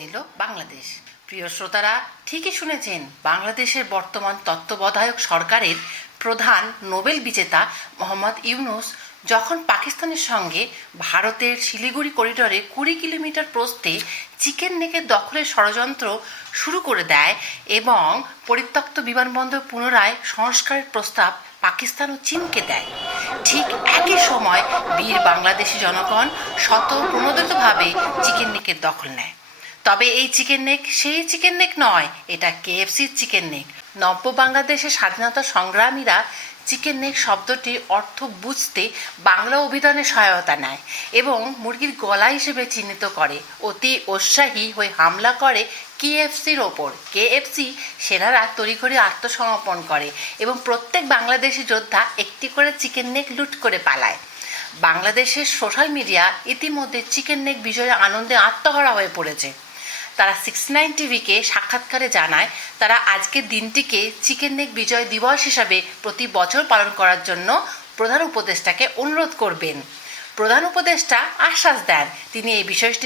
নিল বাংলাদেশ। প্রিয় শ্রোতারা, ঠিকই শুনেছেন, বাংলাদেশের বর্তমান তত্ত্বাবধায়ক সরকারের প্রধান নোবেল বিজেতা মোহাম্মদ ইউনূস যখন পাকিস্তানের সঙ্গে ভারতের শিলিগুড়ি করিডরে 20 কিলোমিটার প্রস্থে চিকেন নেকের দখলের ষড়যন্ত্র শুরু করে দেয় এবং পরিত্যক্ত বিমানবন্দর পুনরায় সংস্কারের প্রস্তাব পাকিস্তান ও চীনকে দেয়, ঠিক একই সময় বীর বাংলাদেশি জনগণ স্বতঃপ্রণোদিতভাবে চিকেন নেকের দখল নেয়। তবে এই চিকেন নেক সেই চিকেন নেক নয়, এটা কেএফসির চিকেন নেক। নব্য বাংলাদেশের স্বাধীনতা সংগ্রামীরা চিকেন নেক শব্দটির অর্থ বুঝতে বাংলা অভিধানে সহায়তা নেয় এবং মুরগির গলা হিসেবে চিহ্নিত করে। অতি উৎসাহী হয়ে হামলা করে কেএফসির ওপর। কেএফসি সেনারা তড়িঘড়ি আত্মসমর্পণ করে এবং প্রত্যেক বাংলাদেশি যোদ্ধা একটি করে চিকেন নেক লুট করে পালায়। বাংলাদেশের সোশ্যাল মিডিয়া ইতিমধ্যে চিকেন নেক বিজয়ের আনন্দে আত্মহারা হয়ে পড়েছে। তারা 69 টিভিকে সাক্ষাৎকারে জানায় তারা আজকের দিনটিকে চিকেন নেক বিজয় দিবস হিসাবে প্রতি বছর পালন করার জন্য প্রধান উপদেষ্টাকে অনুরোধ করবেন। প্রধান উপদেষ্টা আশ্বাস দেন তিনি এই বিষয়টি